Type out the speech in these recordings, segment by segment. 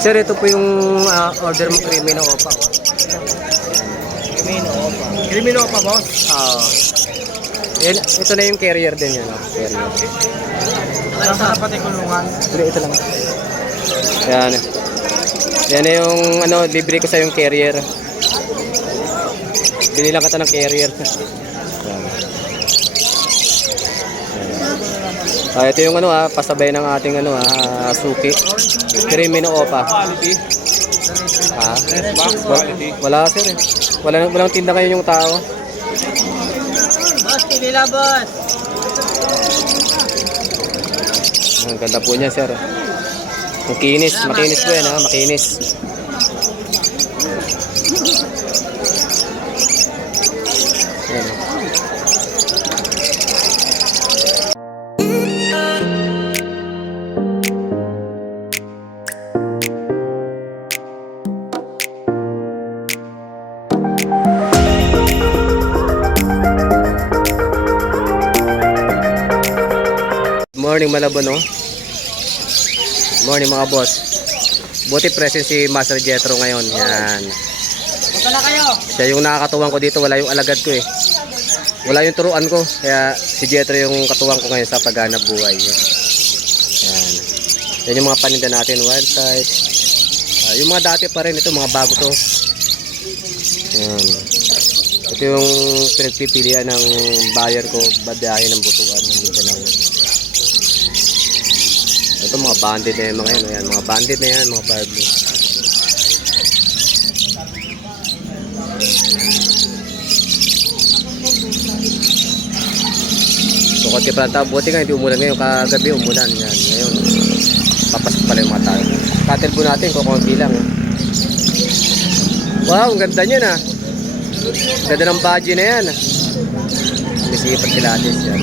Sir, ito po yung order mo, creamy na opa. Crimino pa, boss? Oo. Ito na yung carrier din yun. Carrier. Nasa pati kulungan. Hindi, ito lang. Yan. Yan na yung libre ko sa yung carrier. Binilang kita ng carrier. Yan. Ito yung pasabay ng ating suki. Creamy na opa. Quality. Wala sir eh. Walang tinda ngayon yung tao. Boss, kinila boss. Ang ganda po niya sir. Ang kinis, makinis po yan makinis. Yan. Morning Malabon, no? Good morning mga boss. Buti present si Master Jetro ngayon. Yan. Punta na kayo. Siya yung nakakatuwang ko dito. Wala yung alagad ko eh. Wala yung turuan ko. Kaya si Jetro yung katuwang ko ngayon sa paghanap buhay. Yan. Yan yung mga paninda natin. Wild type. Yung mga dati pa rin. Ito mga bago to. Yan. Ito yung pinagpipilian ng buyer ko. Badahin ng butuan. Ito mga bandit na yan mga yan. Ayan, mga bandit na yan, mga pardo. So konti pa lang tao. Buti nga hindi umulan ngayon. Kagabi umulan. Yan. Ngayon papasok pala yung mga tao. Cattle po natin kung konti lang. Wow, ang ganda niyan Ganda ng badge na yan. Misipat sila atis yan.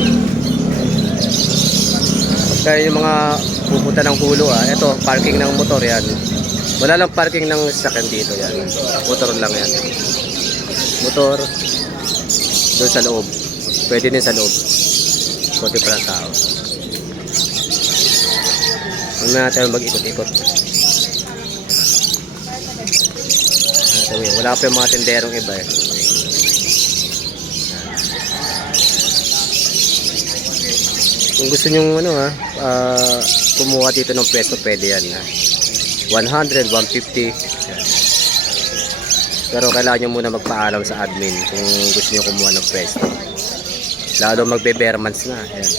Kaya yung mga pupunta ng hulo ito parking ng motor yan. Wala lang parking ng sasakyan dito yan. Motor lang yan. Motor doon sa loob. Pwede din sa loob. Kunti pa lang tao. Huwag na natin mag-ikot-ikot. Wala pa yung mga tenderong iba Kung gusto nyo kumuha dito ng pwesto, pwede yan 100, 150. Pero kailangan nyo muna magpaalam sa admin kung gusto nyo kumuha ng pwesto. Lalo magbe-bermans na. Ayan.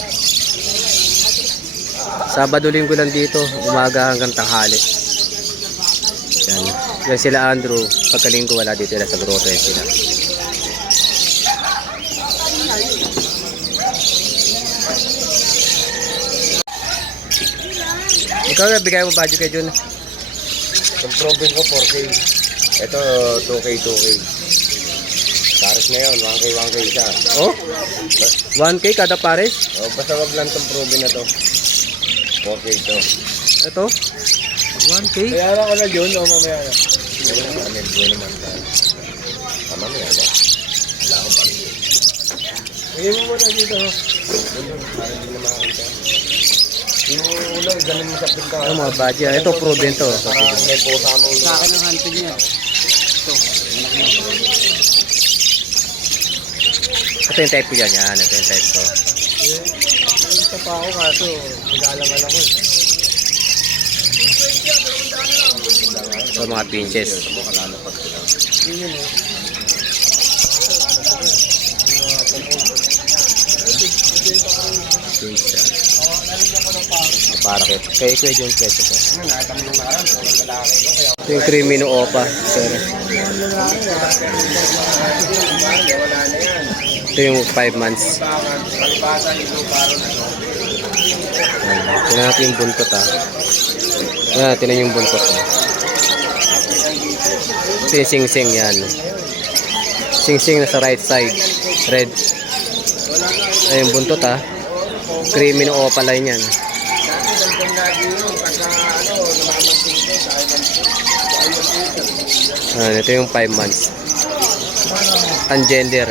Sabado linggo lang dito, umaga hanggang tanghali. Yan. Yan sila Andrew, pagkalinggo wala dito sa grotto sila. Ikaw bigay mo budget kay Jun? Yung proven ko 4K. Ito 2K, 2K. Pares na yun, 1K, 1K isa. Oh? 1K kada pares? Basta wag lang itong proven na to. 4K to. Ito? 1K? Kaya lang ko na Jun, mamaya na. Kaya lang, anil ko naman tayo. Mamaya na. Wala akong pangin. Kaya mo muna dito. Para hindi na makakita. Yung ulo, ganun mo sa pinta. Mga budget. Ito proven to. Para may pusa mo. Sa akin ang hunting niya. Ito yung type ko dyan. Yan. Ito yung type ko. Isa pa ako kaso, nag-aalaman ako Ito mga pinches. Para kay Kuya yung presyo ko. Ito yung creamy no opa. Ito yung 5 months. Tingnan natin yung buntot tingnan yung buntot Ito yung sing-sing yan. Sing-sing na sa right side. Red. Ay yung buntot creamy no opa line yan. Ito yung 5 months. Ungender.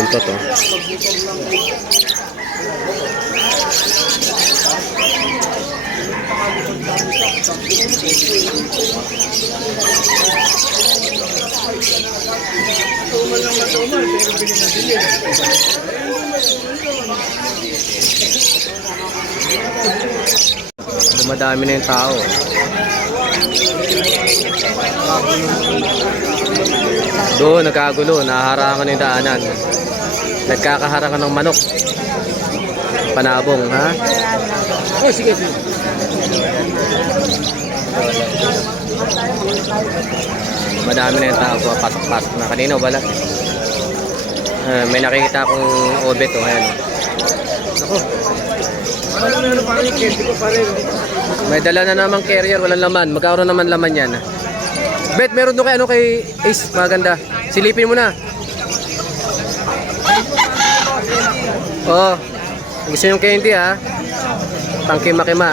buntot oh. Dumadami na yung tao. Doon, nagkagulo. Nahaharangan na yung daanan. Nagkakaharangan ng manok. Panabong, ha? Oh, sige, sige. Madami na yung tao. Pasok-pasok na. Kanina, wala. May nakikita akong obet, oh. Ayan. Ako. Ano parang yung candy ko pa rin. May dala na namang carrier, walang laman. Magkaroon naman laman yan. Bet, meron doon kay ano kay Ace, maganda. Silipin mo na. Oh. Gusto yung candy ha. Pangkima-kima.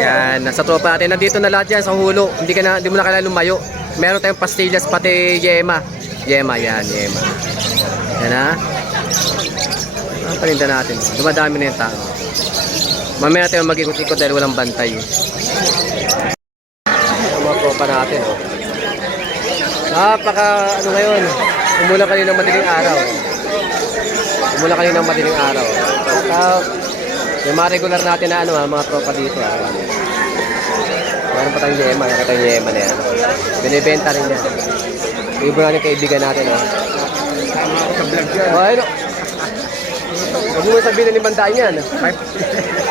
Yan, nasa tropa natin. Nandito na lahat yan sa hulo. Hindi mo na kailangan lumayo. Meron tayong pastillas pati yema. Yema yan, yema. Yan ha. Ang paninda natin. Dumadami na yung tao. Mamaya tayo mag-ikot-ikot dahil walang bantay. Ang mga tropa natin, oh. Ano ngayon? Umula kanina madaling araw. Yung mga regular natin na mga tropa dito, meron pa tayong yema. Nakita yung yema na yan. Binibenta rin yan. Ibo na yung kaibigan natin, oh. Oh, ayun, huwag mo sabihin na 500 yan.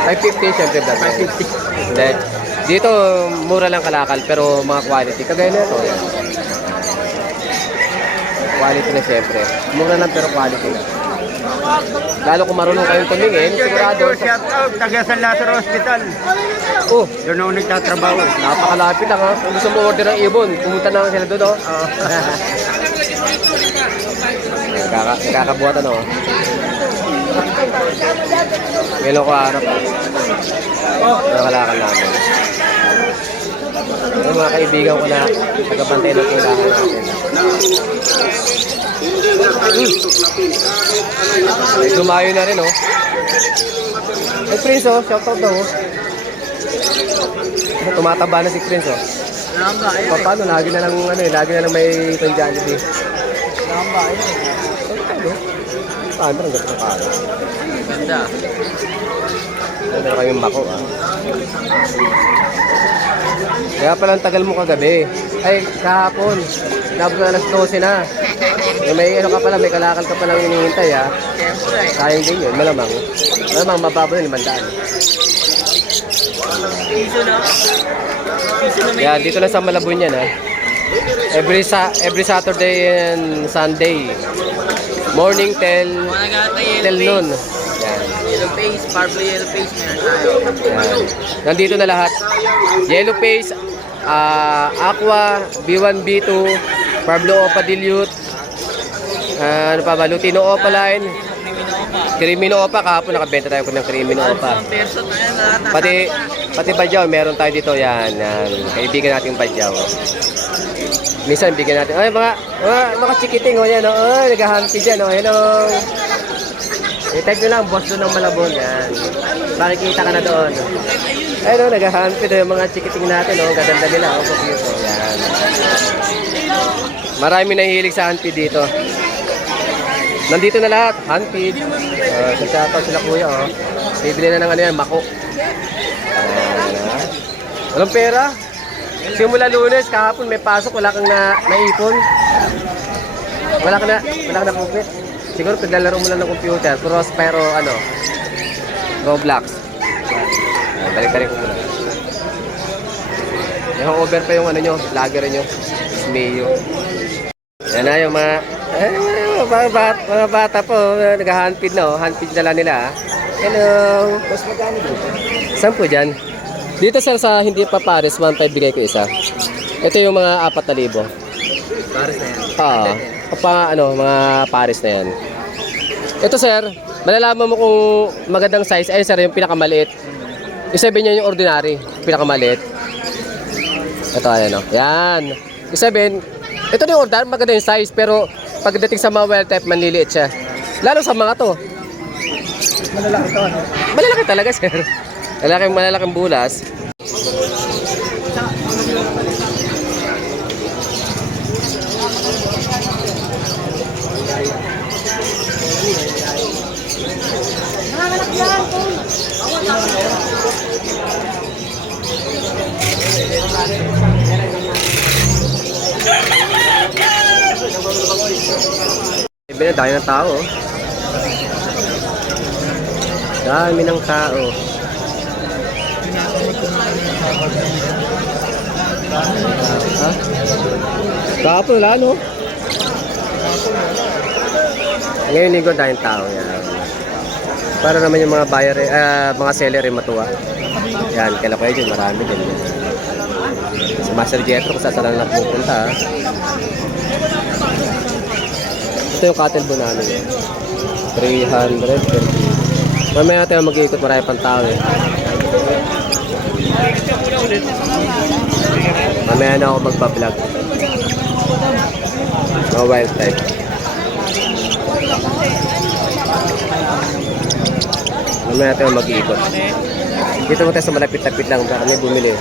550 syempre vlog. 550. Dito mura lang kalakal pero mga quality. Kagaya na ito. Quality na syempre. Mura lang pero quality na. Lalo kung marunong kayong tumingin, sigurado. Shout out, taga San Lazaro Hospital. Oh, Doon ako nagtatrabaho. napakalapit lang ha. Kung gusto mo order ng ibon, pumunta na lang sila doon, oh. Kakabuhat ano. Melo ko harap. Nakalakal namin. Yung mga kaibigan ko na tagabantay ng kailangan natin. Ay, dumayo na rin, oh. Ay, Prince, oh. Shoutout daw, oh. Tumataba na si Prince, oh. Paano? Lagi na lang may Jollibee. Paano? Ang ganda ng karo. Ganda. Ganda na kayong bako, ah. Kaya pala ang tagal mo kagabi. Ay, kahapon. Nabot na alas 12 na. May ano ka pala, may kalakal ka palang hinihintay, ha. Sayang din yun, malamang. Malamang mababa na 500. Piso na. Yan, dito na sa Malabon yan, ha. Every Saturday and Sunday. Morning till noon. Yan. Yellow face, purple yellow face, meron tayo. Yan. Nandito na lahat. Yellow face, Aqua, B1, B2, Pablo Opa Dilute, ano pa ba, Lutino Opa line, Crimino Opa, kahapon nakabenta tayo ng Crimino Opa. Perso tayo na Pati Badyaw, meron tayo dito, yan, kaibigan natin Badyaw. Minsan bigyan natin, ay mga chikiting, oh yan, oh, naghahanti dyan, oh, yan, oh. I-type nyo lang, boss doon ng Malabon, yan. Makikita ka na doon. Ayun, oh, naghahanti doon yung mga chikiting natin, oh, gaganda nila, oh, cute, oh, yan. Marami nahihilig sa handpid dito. Nandito na lahat, handpid. Sasataw sila kuya, oh. Bibili na ng ano yan, mako. Walang pera. Simula Lunes, kahapon may pasok, wala kang naipon. Wala ka na kupit. Siguro paglalaro mo lang ng computer, pero Roblox. Balik-balik ko muna. May over pa yung vlogger nyo. Smeyo. Yan na yung mga bata po, nag-handpid na, oh. Handpid na lang nila, ah. Hello. Mas magkano dito? Saan po dyan? Dito sir sa hindi pa pares, 1.5 bigay ko isa. Ito yung mga 4,000. Pares na yan. Mga pares na yan. Ito sir, malalaman mo kung magandang size. Ayun sir, yung pinakamaliit. Isabihin niya yung ordinary, pinakamaliit. Ito, ayan o. Yan. Isabihin, ito yung ordinary, maganda yung size, pero pagdating sa mga wild type, manliliit siya. Lalo sa mga to. Malalaki to, ano? Malalaki talaga, sir. Malalaking bulas. Iba na, dami ng tao. Oh. Dami ng tao. Ha? Kahapon wala, no? Ngayon linggo dahil tao. Yan. Para naman yung mga buyer, mga seller ay matuwa. Yan, kailan kayo dyan, marami din. Si Master Jetro, kung saan lang napupunta. Ito yung cattle bone namin. 300. Mamaya natin mag-iikot, marami pang tao eh. Mamaya na ako magpa-vlog. Mga wild type. Mamaya natin mag-iikot. Dito mo tayo sa malapit-lapit lang. Baka kami bumili.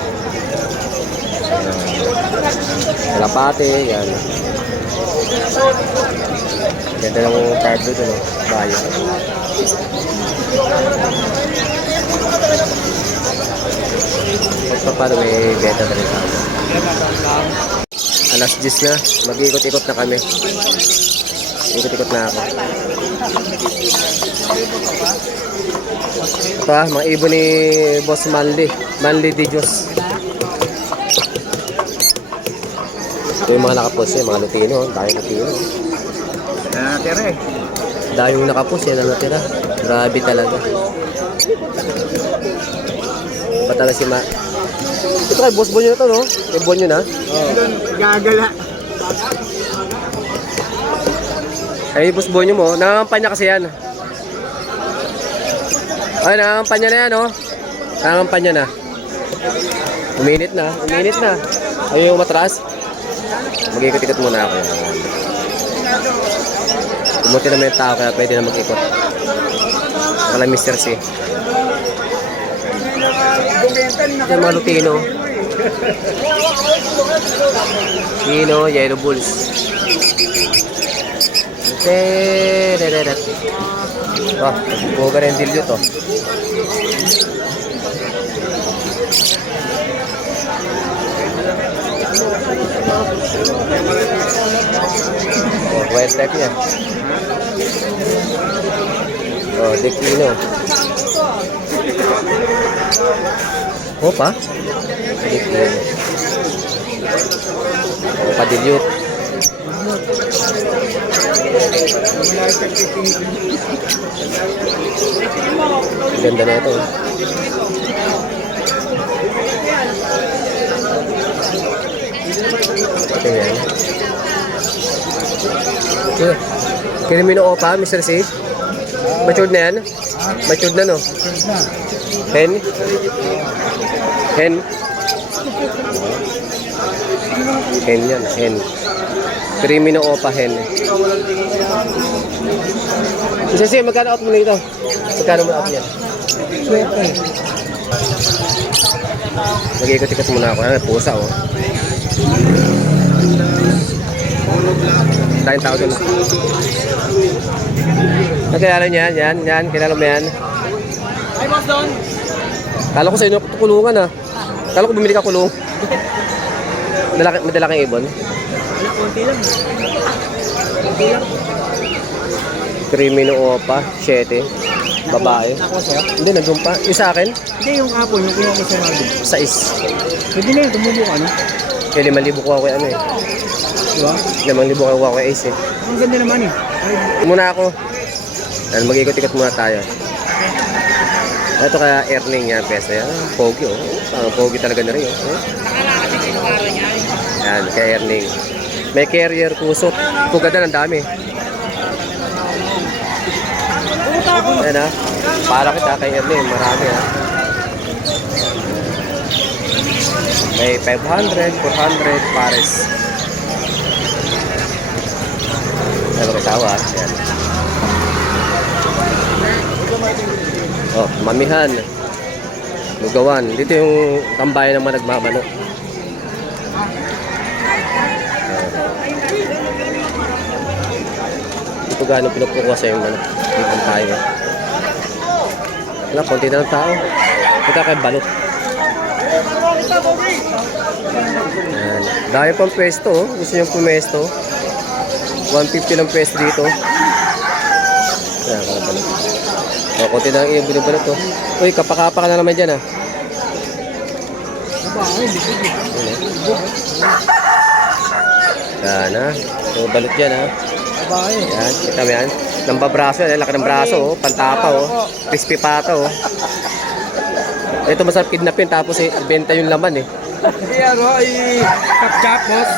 Kalapate, yan. Ganda ng cardo doon, no? Bayo. Pagpa paano may beta na rin sa amin. Alas 10 na. Mag-ikot-ikot na kami. Ikot-ikot na ako. Ito mga ibon ni Boss Manly. Manly Di Diyos. Ito yung mga nakapos mga Lutino. Dahil Lutino. Natira eh. Dahil yung nakapos, yan ang natira. Grabe talaga. Patala si Ma. Ito kay Boss Bonyo na to, no? Kay Bonyo na. Oo. Gagala. Ay, Boss Bonyo mo. Nangangampanya kasi yan. Ay, nangangampanya na yan, no? Nangangampanya na. Uminit na. Uminit na. Ay, yung matras. Mag-ikot-ikot muna ako. Pumunti naman yung tao kaya pwede na mag-ikot. Wala Mr. C. Yung mga Lutino. Lutino, Yellow Bulls. Oh, buga rin dilyo to. Oh, wild type niya. Oh, Dekino. Opa. Dekino. Oh, Padilyot. Ganda na ito. Ayan. Kirimino Opa, Mr. C. Matured na yan? Matured na, no? Hen? Hen? Hen yan, hen. Kirimino Opa, hen. Mr. C, magkano out mo na ito? Magkano mo out yan? Mag-ikot-ikot muna ako. Ano, pusa, oh. Tayong tao doon. Nakilala niya yan? Yan? Kilala mo yan? Ay, boss doon. Kala ko sa inyo kulungan, ah. Kala ko bumili ka kulong. Madala kang ibon? Wala, konti lang. Konti lang. Crimino Opa, 7. Babae. Ako, sir? Hindi, nagumpa. Yung sa akin? Hindi, yung kapon, yung kinuha ko sa radio. 6. Pwede na yun, tumubo ka, no? Kaya 5,000 ko ako ano eh. Diba? 5,000 ko ako kay Ace eh. Ang ganda naman eh. Muna ako. Yan, mag-ikot-ikot muna tayo. Ito kaya earning niya, peso yan. Pogi oh. Pogi talaga na rin oh. Yan, kaya earning. May carrier kusot. Kugada ng dami. Yan ha. Para kita kay earning. Marami ha. May 500, 400 pares. Ay, mag-asawa. Ayan. Oh, mamihan. Lugawan. Dito yung tambayan ng mga nagmamano. Dito gano'ng pinupukuha sa yung ano. Dito tayo. Wala, konti na ng tao. Punta kayo balot. Ayan. Dahil pang pwesto, oh. Gusto nyo pumesto. 150 lang pwesto dito. Ayan, kaya balot. O, konti na lang iyo binubalot, oh. Uy, kapakapa ka na naman dyan, ah. Ayan, ah. So, balot dyan, ah. Babae. Ayan, kita mo yan. Nambabraso yan, laki ng braso, oh. Pantapa, oh. Crispy pata, oh. Ito masarap kidnapin, tapos ibenta yung laman, eh. Hindi ano, i-cap-cap, boss.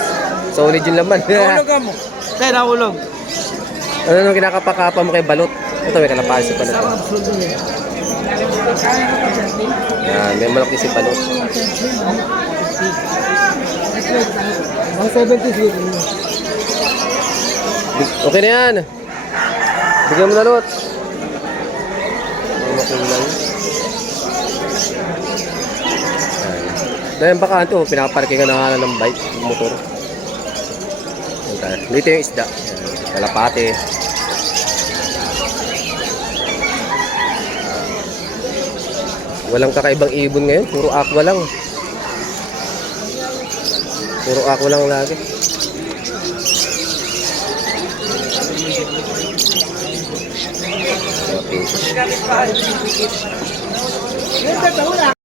Solid yung laman. Nahulog ka mo. Tayo, nahulog. Ano nung kinakapakapa mo kay balot? Ito, may kalapasi pa na ito. Ayan, may malaki si balot. 170 Okay na yan. Bigyan mo na lot. Makulay. Dahil baka ito, pinaparkingan na nga ng bike, motor. Dito yung isda. Ayan, kalapate. Walang kakaibang ibon ngayon, puro aqua lang. Puro aqua lang lagi. Okay. Yan, wala.